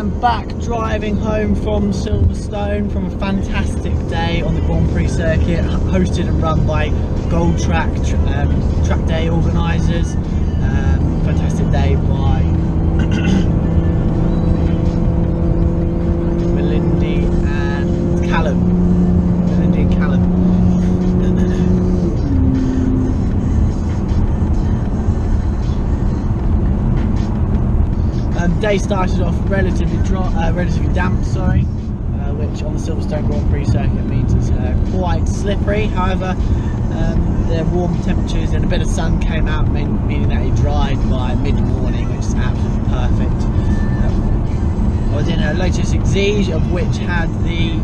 am back driving home from Silverstone from a fantastic day on the Grand Prix circuit, hosted and run by Gold Track Day organisers. Fantastic day by Melindy and Callum. Day started off relatively damp, which on the Silverstone Grand Prix circuit means it's quite slippery. However, the warm temperatures and a bit of sun came out, meaning that it dried by mid-morning, which is absolutely perfect. I was in a Lotus Exige, of which had the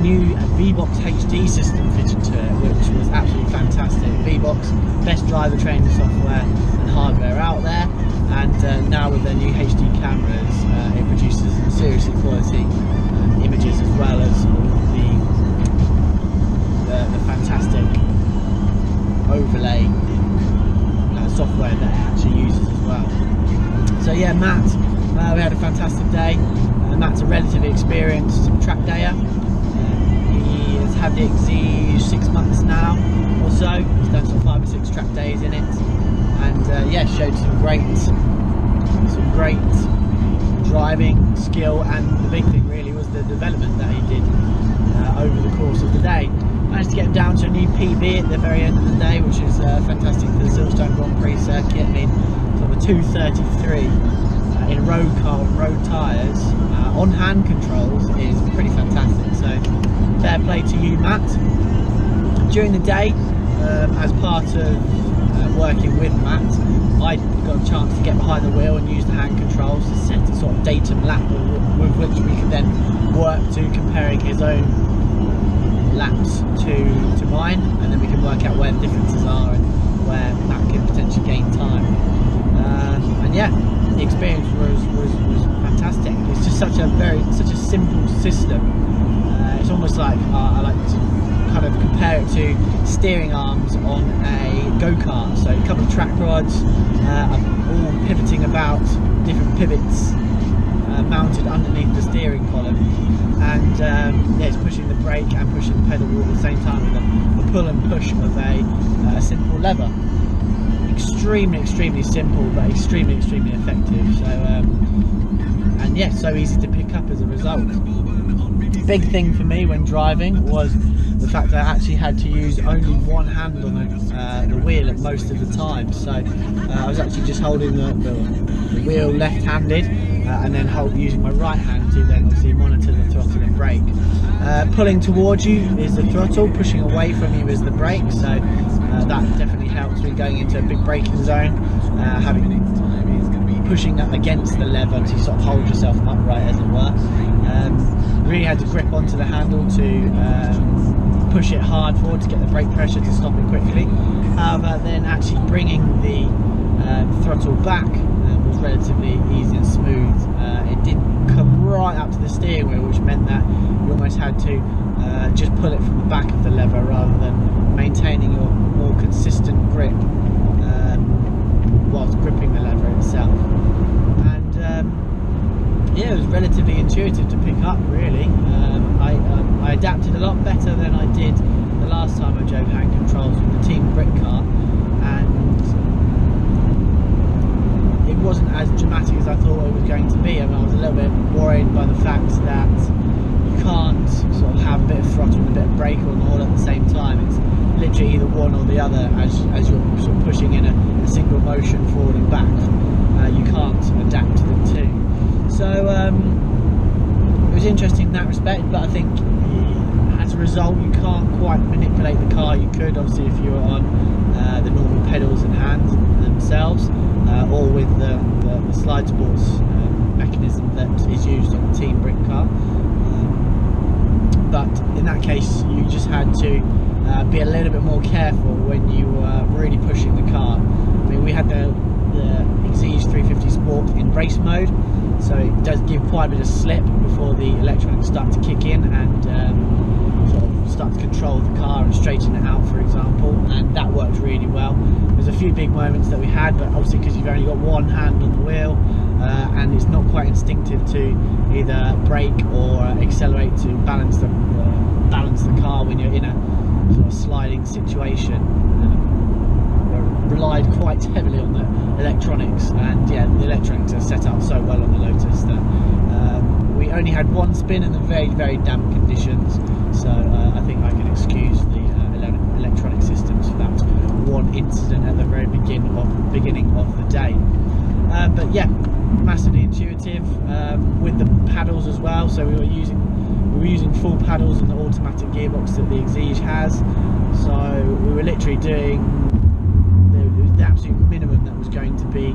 new VBox HD system fitted to it, which was absolutely fantastic. VBox, best driver training software and hardware out there. And now with their new HD cameras, it produces seriously quality images, as well as the fantastic overlay software that it actually uses as well. So yeah, Matt, we had a fantastic day. Matt's a relatively experienced track dayer. He has had the Exige 6 months now or so. He's done some 5 or 6 track days in it. And yeah, showed some great driving skill, and the big thing really was the development that he did over the course of the day. Managed to get him down to a new PB at the very end of the day, which is fantastic for the Silverstone Grand Prix circuit. I mean, sort of a 2:33 in a road car and road tyres on hand controls is pretty fantastic. So fair play to you, Matt. During the day, as part of working with Matt, I got a chance to get behind the wheel and use the hand controls to set a sort of datum lap with which we could then work to comparing his own laps to mine, and then we can work out where the differences are and where Matt can potentially gain time. And yeah, the experience was fantastic. It's just such a simple system. It's almost like I like to kind of compare it to steering arms on a go-kart. So a couple of track rods, all pivoting about, different pivots mounted underneath the steering column, and yeah, it's pushing the brake and pushing the pedal wheel at the same time with the pull and push of a simple lever. Extremely simple, but extremely effective. So and yeah, so easy to pick up as a result. Big thing for me when driving was the fact that I actually had to use only one hand on the wheel at most of the time. So I was actually just holding the wheel left-handed, and then using my right hand to then obviously monitor the throttle and brake. Pulling towards you is the throttle, pushing away from you is the brake. So that definitely helps when going into a big braking zone, pushing up against the lever to sort of hold yourself upright, as it were. Really had to grip onto the handle to push it hard forward to get the brake pressure to stop it quickly. However, then actually bringing the throttle back was relatively easy and smooth. It didn't come right up to the steering wheel, which meant that you almost had to just pull it from the back of the lever rather than maintaining your more consistent grip whilst gripping the lever itself. And yeah, it was relatively intuitive to pick up, really. I adapted a lot better than I did the last time I drove hand controls with the Team Brick car, and it wasn't as dramatic as I thought it was going to be. I mean, I was a little bit worried by the fact that you can't sort of have a bit of throttle and a bit of brake on all at the same time. It's literally either one or the other as you're sort of pushing in a single motion forward and back. You can't adapt to the two. So it was interesting in that respect, but I think as a result you can't quite manipulate the car. You could obviously if you were on the normal pedals and hands themselves, or with the slide sports mechanism that is used on the Team Brick car. But in that case you just had to be a little bit more careful when you were really pushing the car. I mean, we had the Exige 350 Sport in race mode, so it does give quite a bit of slip before the electronics start to kick in and sort of start to control the car and straighten it out, for example, and that worked really well. There's a few big moments that we had, but obviously because you've only got one hand on the wheel, and it's not quite instinctive to either brake or accelerate to balance the car when you're in a sort of sliding situation. Relied quite heavily on the electronics, and yeah, the electronics are set up so well on the Lotus that we only had one spin in the very damp conditions, so I think I can excuse the electronic systems for that one incident at the very beginning of the day. But yeah, massively intuitive with the paddles as well. So we were using full paddles on the automatic gearbox that the Exige has, so we were literally doing the absolute minimum that was going to be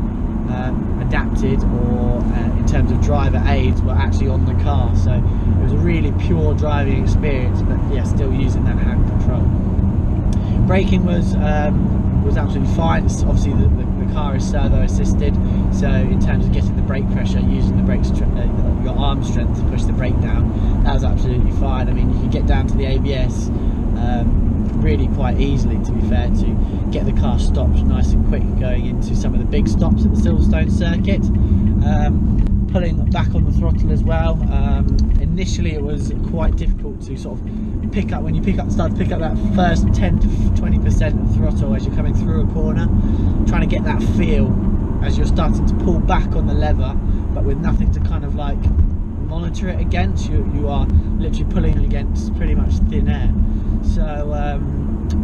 adapted, or in terms of driver aids, were actually on the car. So it was a really pure driving experience, but yeah, still using that hand control. Braking was absolutely fine. It's obviously the car is servo assisted, so in terms of getting the brake pressure, using the your arm strength to push the brake down, that was absolutely fine. I mean, you could get down to the ABS really quite easily, to be fair, to get the car stopped nice and quick going into some of the big stops at the Silverstone circuit. Pulling back on the throttle as well. Initially it was quite difficult to sort of pick up, when you start to pick up that first 10 to 20% of throttle as you're coming through a corner, trying to get that feel as you're starting to pull back on the lever, but with nothing to kind of like monitor it against. You are literally pulling against pretty much thin air. So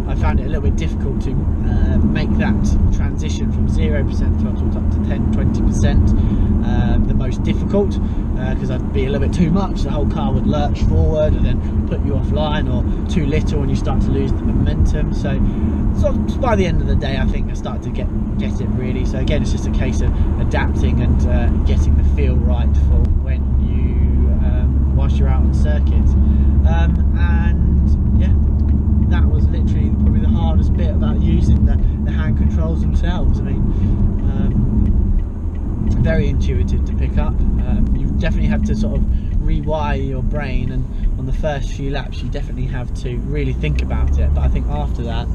I found it a little bit difficult to make that transition from 0% throttle up to 10-20%, the most difficult, because I'd be a little bit too much. The whole car would lurch forward and then put you offline, or too little and you start to lose the momentum. So by the end of the day, I think I started to get it really. So again, it's just a case of adapting and getting the feel right for when you whilst you're out on circuit. And yeah, that was literally probably the hardest bit about using the hand controls themselves. I mean, very intuitive to pick up. You definitely have to sort of rewire your brain, and on the first few laps you definitely have to really think about it, but I think after that,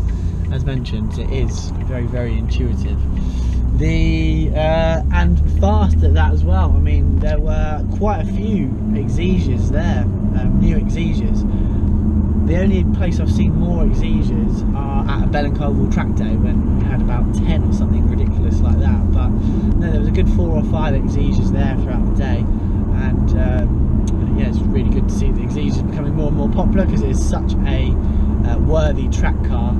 as mentioned, it is very intuitive. And fast at that as well. I mean, there were quite a few Exiges there, new Exiges. The only place I've seen more Exiges are at a Bellencoval track day, when we had about 10 or something ridiculous like that. But no, there was a good 4 or 5 Exiges there throughout the day, and yeah, it's really good to see the Exige becoming more and more popular, because it is such a worthy track car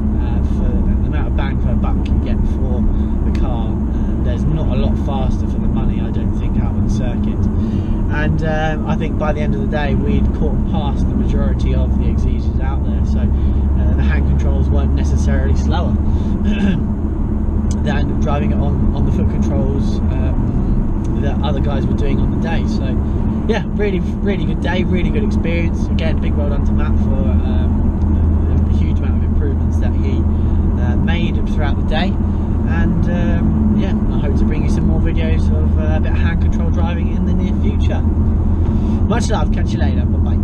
for the amount of bang for a buck you get for the car. There's not a lot faster for the money, I don't think, out on the circuit. And I think by the end of the day we'd caught past the majority of the Exiges out there, so the hand controls weren't necessarily slower than driving it on the foot controls that other guys were doing on the day. So yeah, really good day, really good experience. Again, big well done to Matt for the huge amount of improvements that he made throughout the day. And yeah, I hope to bring you some more videos of a bit of hand control driving in the near future. Much love, catch you later, bye bye.